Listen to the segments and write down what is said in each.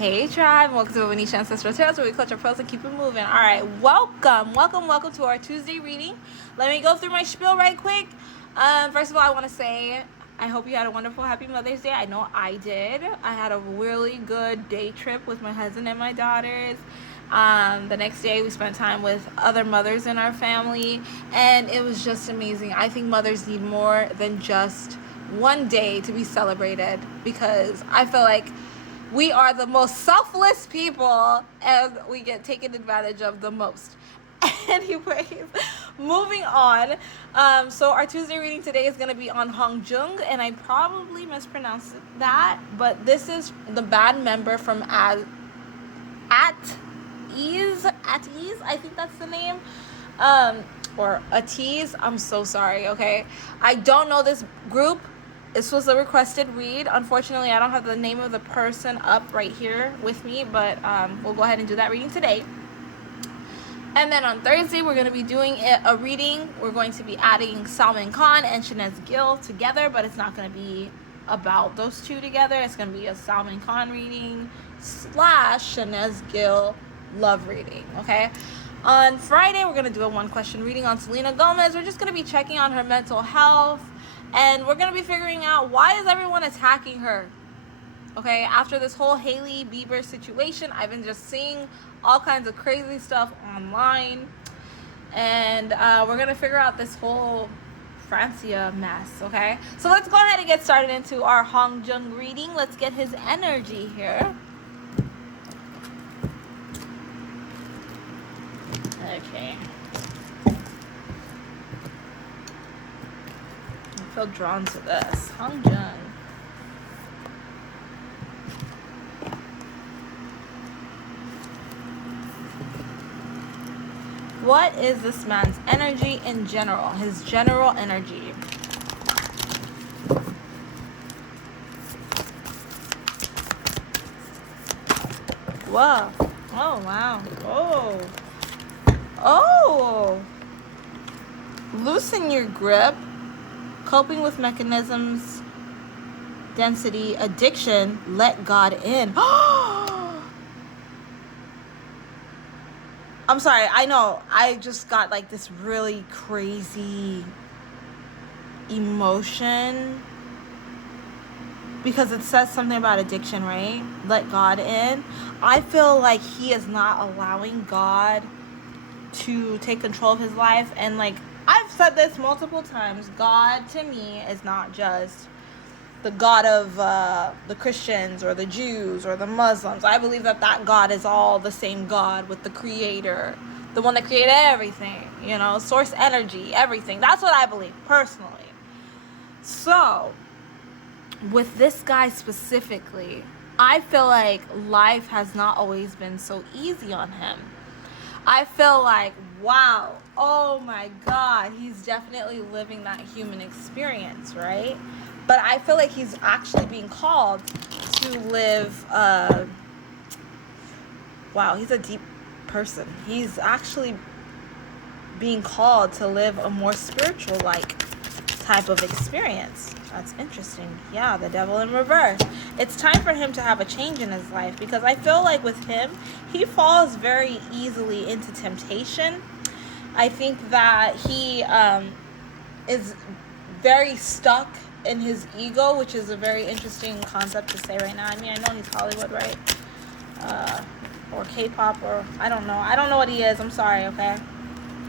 Hey tribe, welcome to Bobo-Nesha Ancestral Tales, where we culture pros and keep it moving. All right, welcome to our Tuesday reading. Let me go through my spiel right quick. First of all, I want to say I hope you had a wonderful, happy Mother's Day. I know I did. I had a really good day trip with my husband and my daughters. The next day, we spent time with other mothers in our family, and it was just amazing. I think mothers need more than just one day to be celebrated, because I feel like we are the most selfless people and we get taken advantage of the most. Anyways, moving on. So our Tuesday reading today is going to be on HongJoong, and I probably mispronounced that, but this is the band member from Ateez. I think that's the name. Or Ateez. I'm so sorry, okay? I don't know this group. This was a requested read. Unfortunately, I don't have the name of the person up right here with me, but we'll go ahead and do that reading today. And then on Thursday, we're going to be doing a reading. We're going to be adding Salman Khan and Shanez Gill together, but it's not going to be about those two together. It's going to be a Salman Khan reading / Shanez Gill love reading, okay? On Friday, we're going to do a one-question reading on Selena Gomez. We're just going to be checking on her mental health. And we're going to be figuring out, why is everyone attacking her? Okay, after this whole Hailey Bieber situation, I've been just seeing all kinds of crazy stuff online. And we're going to figure out this whole Francia mess, okay? So let's go ahead and get started into our HongJoong reading. Let's get his energy here. Okay. I feel drawn to this. HongJoong. What is this man's energy in general? His general energy. Whoa. Oh, wow. Oh. Loosen your grip. Coping with mechanisms, density, addiction, let God in. I'm sorry, I know, I just got like this really crazy emotion because it says something about addiction, right? Let God in. I feel like he is not allowing God to take control of his life, and like, I've said this multiple times, God to me is not just the God of the Christians or the Jews or the Muslims. I believe that God is all the same God, with the creator, the one that created everything, you know, source energy, everything. That's what I believe personally. So with this guy specifically, I feel like life has not always been so easy on him. I feel like, wow, oh my God, he's definitely living that human experience, right? But I feel like he's actually being called to live, wow, he's a deep person. He's actually being called to live a more spiritual-like type of experience. That's interesting. Yeah, the devil in reverse. It's time for him to have a change in his life, because I feel like with him, he falls very easily into temptation. I think that he is very stuck in his ego, which is a very interesting concept to say right now. I mean, I know he's Hollywood, right? Or K-pop, or I don't know what he is. I'm sorry, okay?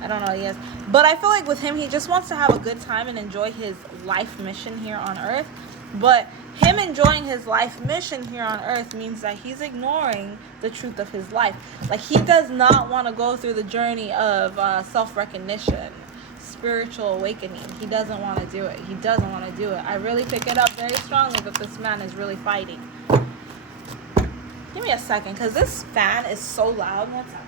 I don't know what he is. But I feel like with him, he just wants to have a good time and enjoy his life mission here on Earth. But him enjoying his life mission here on Earth means that he's ignoring the truth of his life. Like, he does not want to go through the journey of self-recognition, spiritual awakening. He doesn't want to do it. I really pick it up very strongly that this man is really fighting. Give me a second, because this fan is so loud. One second.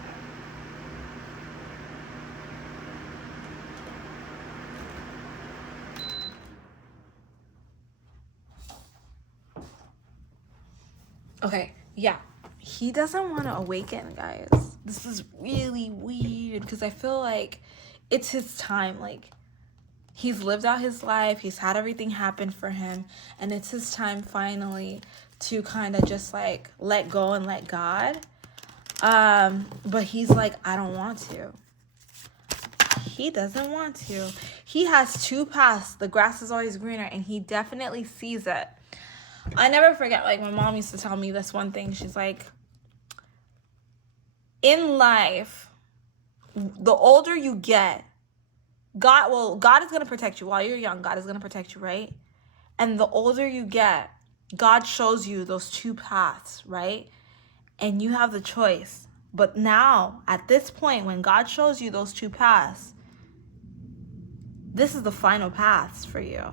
Okay, yeah. He doesn't want to awaken, guys. This is really weird, because I feel like it's his time. Like, he's lived out his life. He's had everything happen for him. And it's his time finally to kind of just like let go and let God. But he's like, I don't want to. He doesn't want to. He has two paths. The grass is always greener, and he definitely sees it. I never forget, like, my mom used to tell me this one thing. She's like, in life, the older you get, God is going to protect you. While you're young, God is going to protect you, right? And the older you get, God shows you those two paths, right? And you have the choice. But now, at this point, when God shows you those two paths, this is the final paths for you.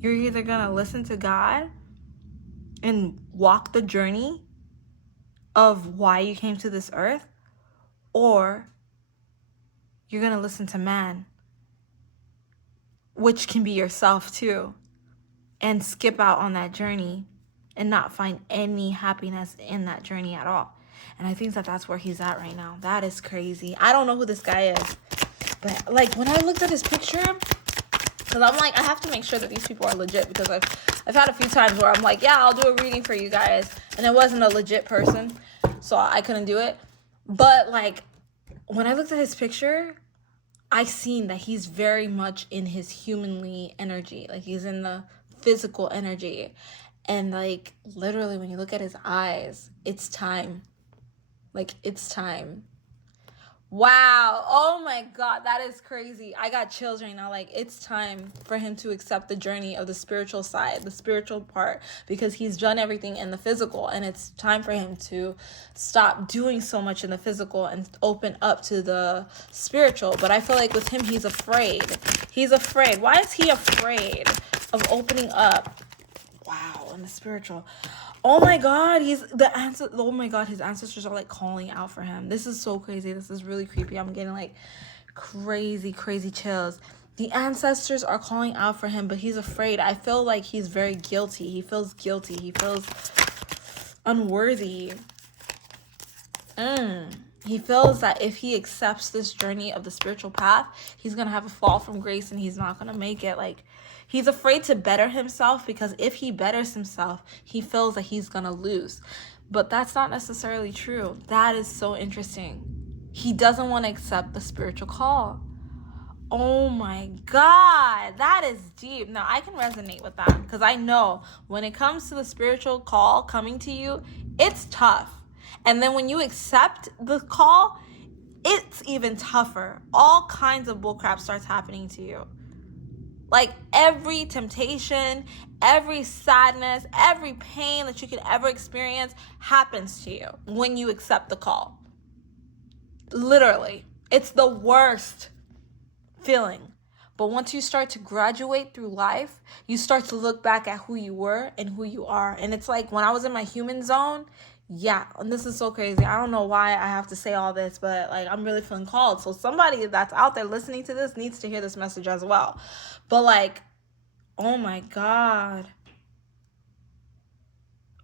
You're either going to listen to God and walk the journey of why you came to this earth, or you're going to listen to man, which can be yourself too, and skip out on that journey and not find any happiness in that journey at all. And I think that that's where he's at right now. That is crazy. I don't know who this guy is, but like when I looked at his picture, because I'm like, I have to make sure that these people are legit, because I've had a few times where I'm like, yeah, I'll do a reading for you guys, and it wasn't a legit person, so I couldn't do it. But like when I looked at his picture, I seen that he's very much in his humanly energy. Like he's in the physical energy. And like literally when you look at his eyes, it's time. Like it's time. Wow. Oh my God. That is crazy. I got chills right now. Like it's time for him to accept the journey of the spiritual side, the spiritual part, because he's done everything in the physical, and it's time for him to stop doing so much in the physical and open up to the spiritual. But I feel like with him, he's afraid. He's afraid. Why is he afraid of opening up? Wow. In the spiritual. Oh my God, oh my God, his ancestors are like calling out for him. This is so crazy. This is really creepy. I'm getting like crazy chills. The ancestors are calling out for him, but he's afraid. I feel like he's very guilty. He feels guilty. He feels unworthy. He feels that if he accepts this journey of the spiritual path, he's going to have a fall from grace and he's not going to make it. Like, he's afraid to better himself, because if he betters himself, he feels that he's going to lose. But that's not necessarily true. That is so interesting. He doesn't want to accept the spiritual call. Oh my God, that is deep. Now, I can resonate with that, because I know when it comes to the spiritual call coming to you, it's tough. And then when you accept the call, it's even tougher. All kinds of bullcrap starts happening to you. Like every temptation, every sadness, every pain that you could ever experience happens to you when you accept the call. Literally, it's the worst feeling. But once you start to graduate through life, you start to look back at who you were and who you are. And it's like when I was in my human zone, yeah, and this is so crazy. I don't know why I have to say all this, but like I'm really feeling called. So somebody that's out there listening to this needs to hear this message as well. But like, oh my God.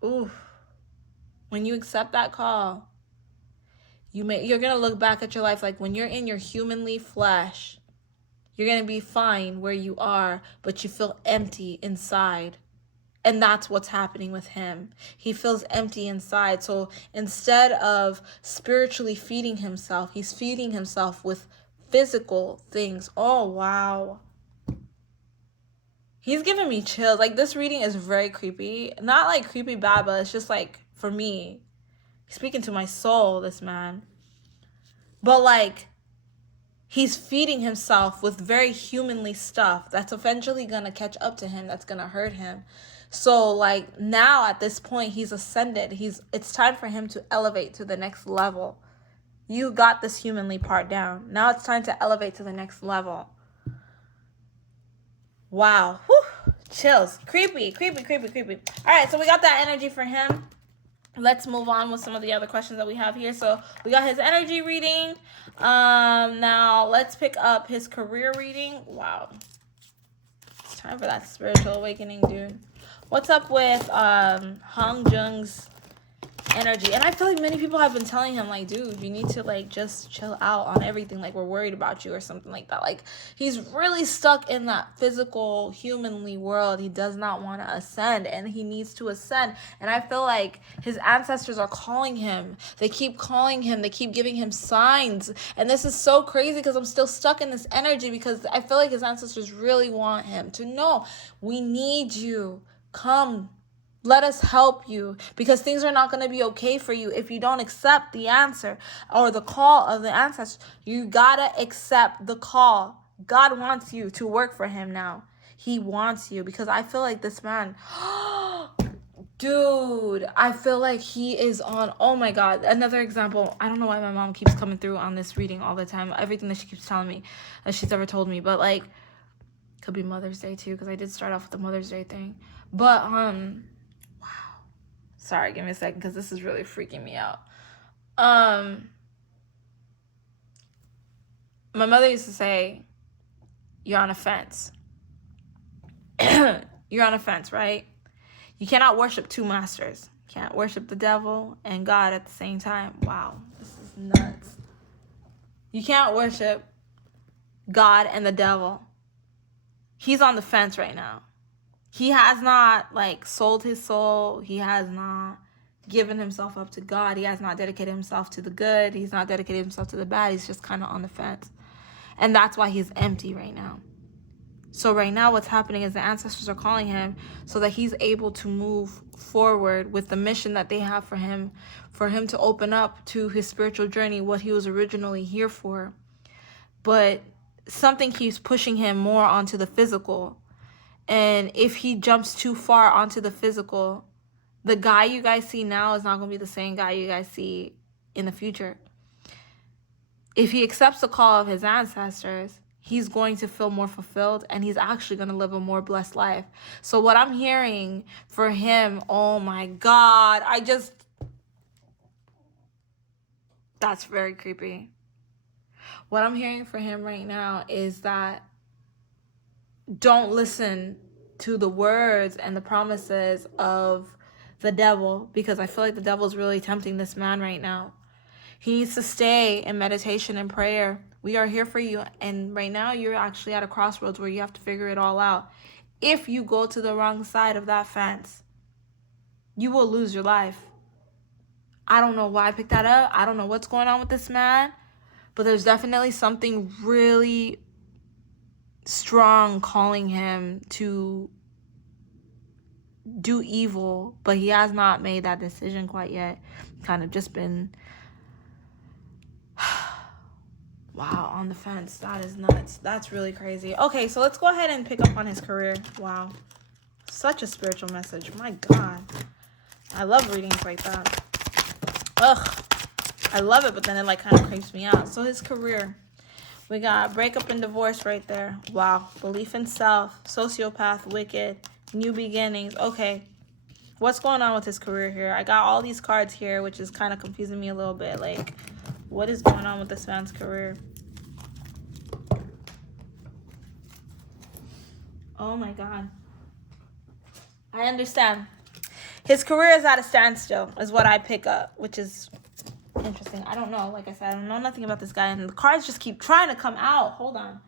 Ooh. When you accept that call, you're gonna look back at your life like when you're in your humanly flesh, you're gonna be fine where you are, but you feel empty inside. And that's what's happening with him. He feels empty inside. So instead of spiritually feeding himself, he's feeding himself with physical things. Oh, wow. He's giving me chills. Like, this reading is very creepy. Not like creepy bad, but it's just like, for me, he's speaking to my soul, this man. But like, he's feeding himself with very humanly stuff that's eventually going to catch up to him, that's going to hurt him. So like now at this point, he's ascended. It's time for him to elevate to the next level. You got this humanly part down. Now it's time to elevate to the next level. Wow. Whew. Chills. Creepy. All right, so we got that energy for him. Let's move on with some of the other questions that we have here. So we got his energy reading. Now let's pick up his career reading. Wow. It's time for that spiritual awakening, dude. What's up with HongJoong's energy. And I feel like many people have been telling him, like, dude, you need to, like, just chill out on everything. Like, we're worried about you or something like that. Like, he's really stuck in that physical, humanly world. He does not want to ascend, and he needs to ascend. And I feel like his ancestors are calling him. They keep calling him. They keep giving him signs. And this is so crazy because I'm still stuck in this energy, because I feel like his ancestors really want him to know, we need you. Come. Let us help you, because things are not going to be okay for you if you don't accept the answer or the call of the ancestors. You got to accept the call. God wants you to work for him now. He wants you, because I feel like this man, dude, I feel like he is on, oh my God. Another example. I don't know why my mom keeps coming through on this reading all the time. Everything that she keeps telling me, that she's ever told me. But like, could be Mother's Day too, because I did start off with the Mother's Day thing. But, sorry, give me a second, because this is really freaking me out. My mother used to say, you're on a fence. You're on a fence, right? You cannot worship two masters. You can't worship the devil and God at the same time. Wow, this is nuts. You can't worship God and the devil. He's on the fence right now. He has not, like, sold his soul. He has not given himself up to God. He has not dedicated himself to the good. He's not dedicated himself to the bad. He's just kind of on the fence. And that's why he's empty right now. So right now what's happening is the ancestors are calling him so that he's able to move forward with the mission that they have for him to open up to his spiritual journey, what he was originally here for. But something keeps pushing him more onto the physical. And if he jumps too far onto the physical, the guy you guys see now is not going to be the same guy you guys see in the future. If he accepts the call of his ancestors, he's going to feel more fulfilled, and he's actually going to live a more blessed life. So what I'm hearing for him, oh my God, that's very creepy. What I'm hearing for him right now is that don't listen to the words and the promises of the devil, because I feel like the devil is really tempting this man right now. He needs to stay in meditation and prayer. We are here for you. And right now you're actually at a crossroads where you have to figure it all out. If you go to the wrong side of that fence, you will lose your life. I don't know why I picked that up. I don't know what's going on with this man, but there's definitely something really strong calling him to do evil, but he has not made that decision quite yet. Kind of just been wow, on the fence. That is nuts. That's really crazy. Okay, so let's go ahead and pick up on his career. Wow, such a spiritual message. My God, I love readings like that. Ugh, I love it, but then it like kind of creeps me out. So his career, we got breakup and divorce right there. Wow. Belief in self, sociopath, wicked, new beginnings. Okay. What's going on with his career here? I got all these cards here, which is kind of confusing me a little bit. Like, what is going on with this man's career? Oh my God. I understand. His career is at a standstill, is what I pick up, which is interesting. I don't know. Like I said, I don't know nothing about this guy, and the cards just keep trying to come out. Hold on.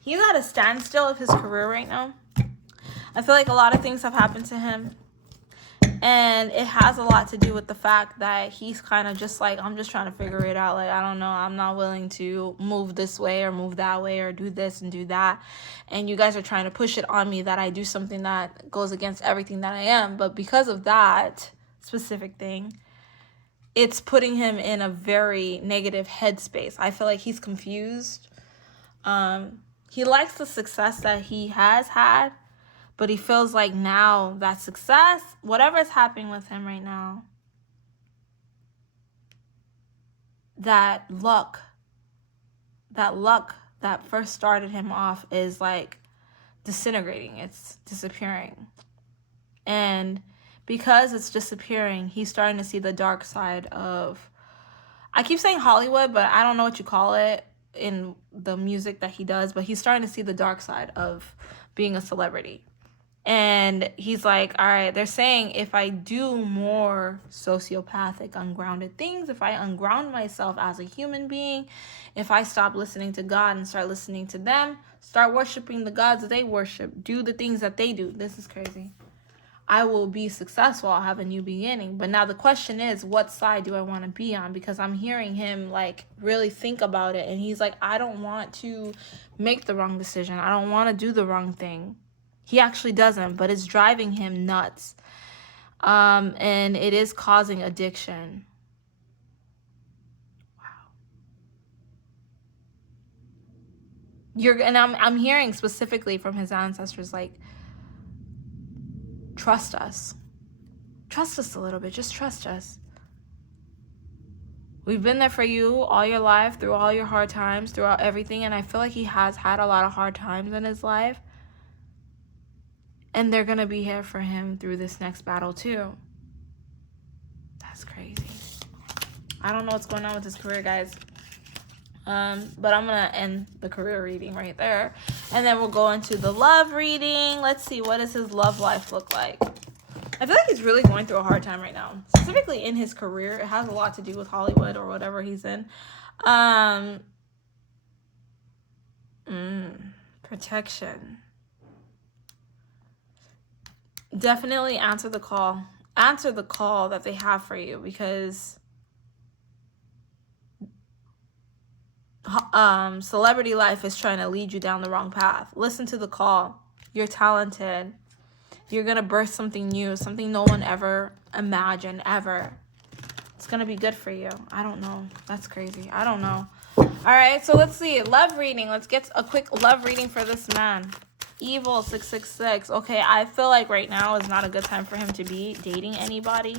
He's at a standstill of his career right now. I feel like a lot of things have happened to him, and it has a lot to do with the fact that he's kind of just like, I'm just trying to figure it out. Like, I don't know. I'm not willing to move this way or move that way or do this and do that. And you guys are trying to push it on me that I do something that goes against everything that I am. But because of that specific thing, it's putting him in a very negative headspace. I feel like he's confused. He likes the success that he has had, but he feels like now that success, whatever's happening with him right now, that luck that first started him off is like disintegrating. It's disappearing. And because it's disappearing, he's starting to see the dark side of, I keep saying Hollywood, but I don't know what you call it. in the music that he does, but he's starting to see the dark side of being a celebrity. And he's like, all right, they're saying if I do more sociopathic, ungrounded things, if I unground myself as a human being, if I stop listening to God and start listening to them, start worshiping the gods that they worship, do the things that they do. This is crazy. I will be successful. I'll have a new beginning. But now the question is, what side do I want to be on? Because I'm hearing him like really think about it. And he's like, I don't want to make the wrong decision. I don't want to do the wrong thing. He actually doesn't, but it's driving him nuts. And it is causing addiction. Wow. I'm hearing specifically from his ancestors, like, trust us. Trust us a little bit. Just trust us. We've been there for you all your life, through all your hard times, throughout everything. And I feel like he has had a lot of hard times in his life. And they're going to be here for him through this next battle too. That's crazy. I don't know what's going on with his career, guys. But I'm going to end the career reading right there. And then we'll go into the love reading. Let's see, what does his love life look like? I feel like he's really going through a hard time right now. Specifically in his career. It has a lot to do with Hollywood or whatever he's in. Protection. Definitely answer the call. Answer the call that they have for you, because celebrity life is trying to lead you down the wrong path. Listen to the call. You're talented. You're going to birth something new, something no one ever imagined, ever. It's going to be good for you. I don't know. That's crazy. I don't know. All right, so let's see. Love reading. Let's get a quick love reading for this man. Evil 666. Okay, I feel like right now is not a good time for him to be dating anybody.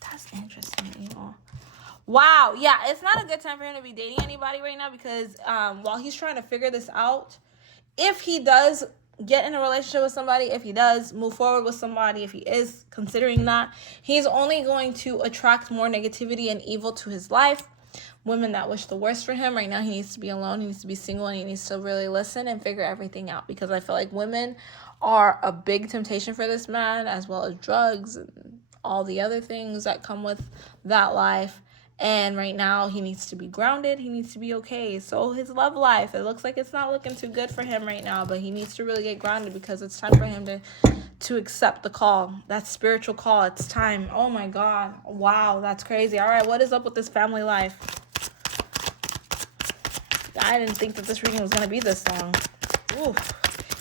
That's interesting, Evil. Wow, yeah, it's not a good time for him to be dating anybody right now, because while he's trying to figure this out, if he does get in a relationship with somebody, if he does move forward with somebody, if he is considering that, he's only going to attract more negativity and evil to his life. Women that wish the worst for him. Right now, he needs to be alone. He needs to be single, and he needs to really listen and figure everything out, because I feel like women are a big temptation for this man, as well as drugs and all the other things that come with that life. And right now, he needs to be grounded. He needs to be okay. So his love life, it looks like it's not looking too good for him right now, but he needs to really get grounded, because it's time for him to accept the call. That spiritual call. It's time. Oh my God. Wow, that's crazy. All right, what is up with this family life? I didn't think that this reading was going to be this long. Ooh,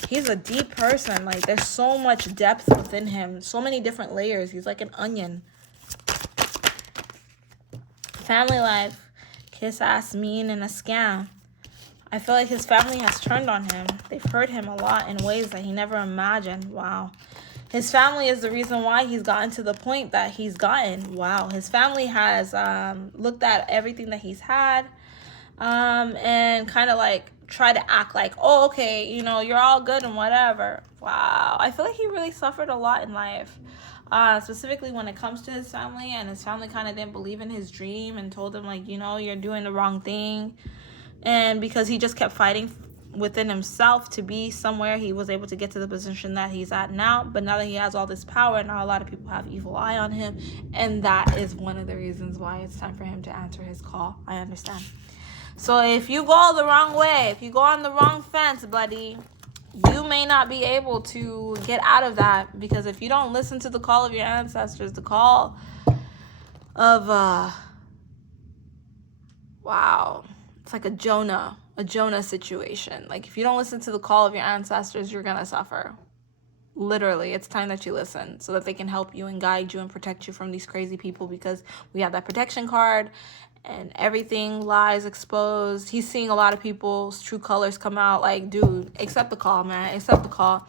he's a deep person. Like, there's so much depth within him. So many different layers. He's like an onion. Family life. Kiss ass, mean, and a scam. I feel like his family has turned on him. They've hurt him a lot in ways that he never imagined. Wow. His family is the reason why he's gotten to the point that he's gotten. Wow. His family has looked at everything that he's had. And kind of like try to act like, oh, okay, you know, you're all good and whatever. Wow. I feel like he really suffered a lot in life, specifically when it comes to his family, and his family kind of didn't believe in his dream and told him, like, you know, you're doing the wrong thing. And because he just kept fighting within himself to be somewhere, he was able to get to the position that he's at now. But now that he has all this power, now a lot of people have evil eye on him, and that is one of the reasons why it's time for him to answer his call. I understand. So if you go the wrong way, if you go on the wrong fence, buddy, you may not be able to get out of that, because if you don't listen to the call of your ancestors, the call of, wow, it's like a Jonah situation. Like, if you don't listen to the call of your ancestors, you're going to suffer. Literally, it's time that you listen, so that they can help you and guide you and protect you from these crazy people, because we have that protection card and everything lies exposed. He's seeing a lot of people's true colors come out. Like, dude, accept the call, man. Accept the call.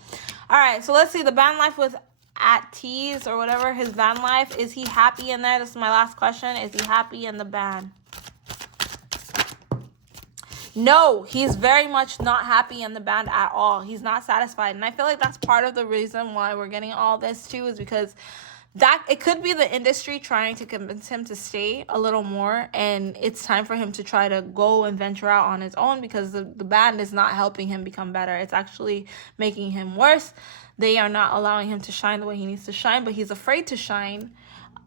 All right, so let's see the van life with Ateez or whatever, his van life. Is he happy in there? This is my last question. Is he happy in the band? No, he's very much not happy in the band at all. He's not satisfied. And I feel like that's part of the reason why we're getting all this too, is because that it could be the industry trying to convince him to stay a little more, and it's time for him to try to go and venture out on his own, because the band is not helping him become better. It's actually making him worse. They are not allowing him to shine the way he needs to shine, but he's afraid to shine.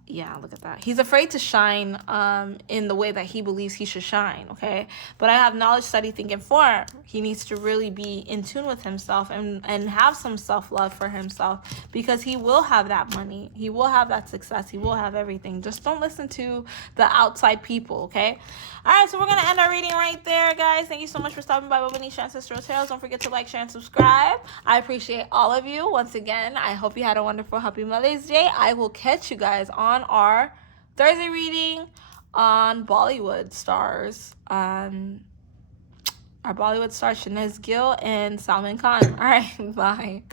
Yeah, look at that. He's afraid to shine in the way that he believes he should shine, okay? But I have knowledge, study, think, inform. He needs to really be in tune with himself and have some self-love for himself, because he will have that money. He will have that success. He will have everything. Just don't listen to the outside people, okay? All right, so we're going to end our reading right there, guys. Thank you so much for stopping by Bobo-Nesha Ancestral Tales. Don't forget to like, share, and subscribe. I appreciate all of you. Once again, I hope you had a wonderful, happy Mother's Day. I will catch you guys on our Thursday reading on Bollywood stars. Our Bollywood stars, Shanaz Gill and Salman Khan. All right, bye.